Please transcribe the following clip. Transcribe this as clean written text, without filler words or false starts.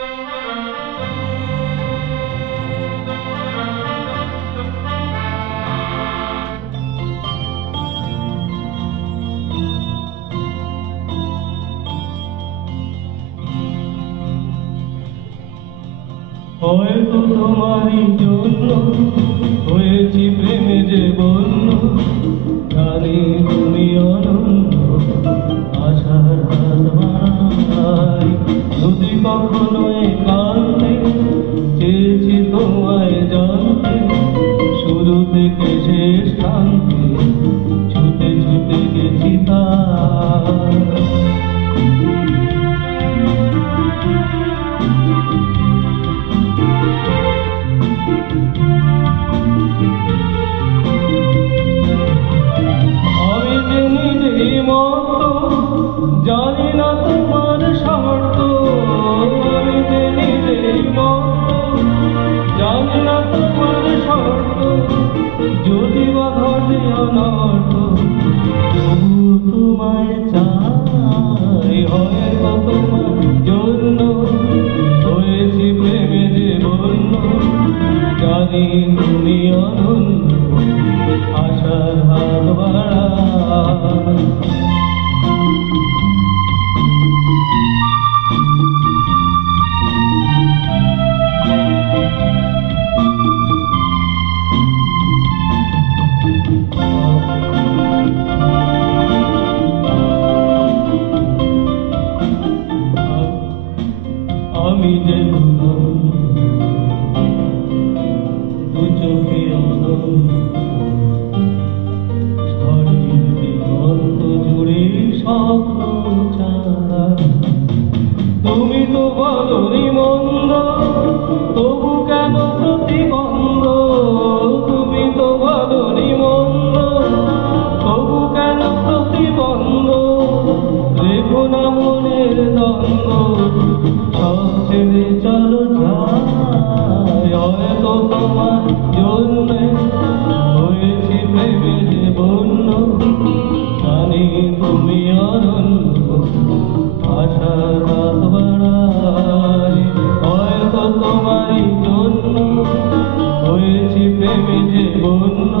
হয়তো তোমারই জন্য হয়েছি প্রেমে যে বন্য, জানি তুমি অনন্য আশার হাত বাড়াই। যদি কখনো একান্তে চেয়েছি তোমায় জানতে, শুরু থেকে শেষ প্রান্তে ছুটে ছুটে গেছি তার। জানি না তোমার স্বার্থ, আমি যে নিজেই মত, জানি না তোমার স্বার্থ, যদি বা ঘটে অনর্থ তবু তোমায় চাই। হয়তো তোমার জন্য হয়েছি প্রেমে যে বন্য, জানি তুমি অনন্য আশার হাত বাড়াই। আমি যে দু চোখে শরীর দিগন্ত জুড়ে স্বপ্ন চারা। তুমি তো বলনি মন্দ, তবু কেন প্রতিবন্ধ? তুমি তো বলনি মন্দ, তবু কেন প্রতিবন্ধ? রেখো না মনের দ্বন্দ্ব, ছেড়ে চলো যাই। হয়তো তোমার জন্য হয়েছি প্রেমে যে বন্য, জানি তুমি অনন্য আশার হাত বাড়াই। হয়তো তোমারই জন্য হয়েছি প্রেমে যে বন্য,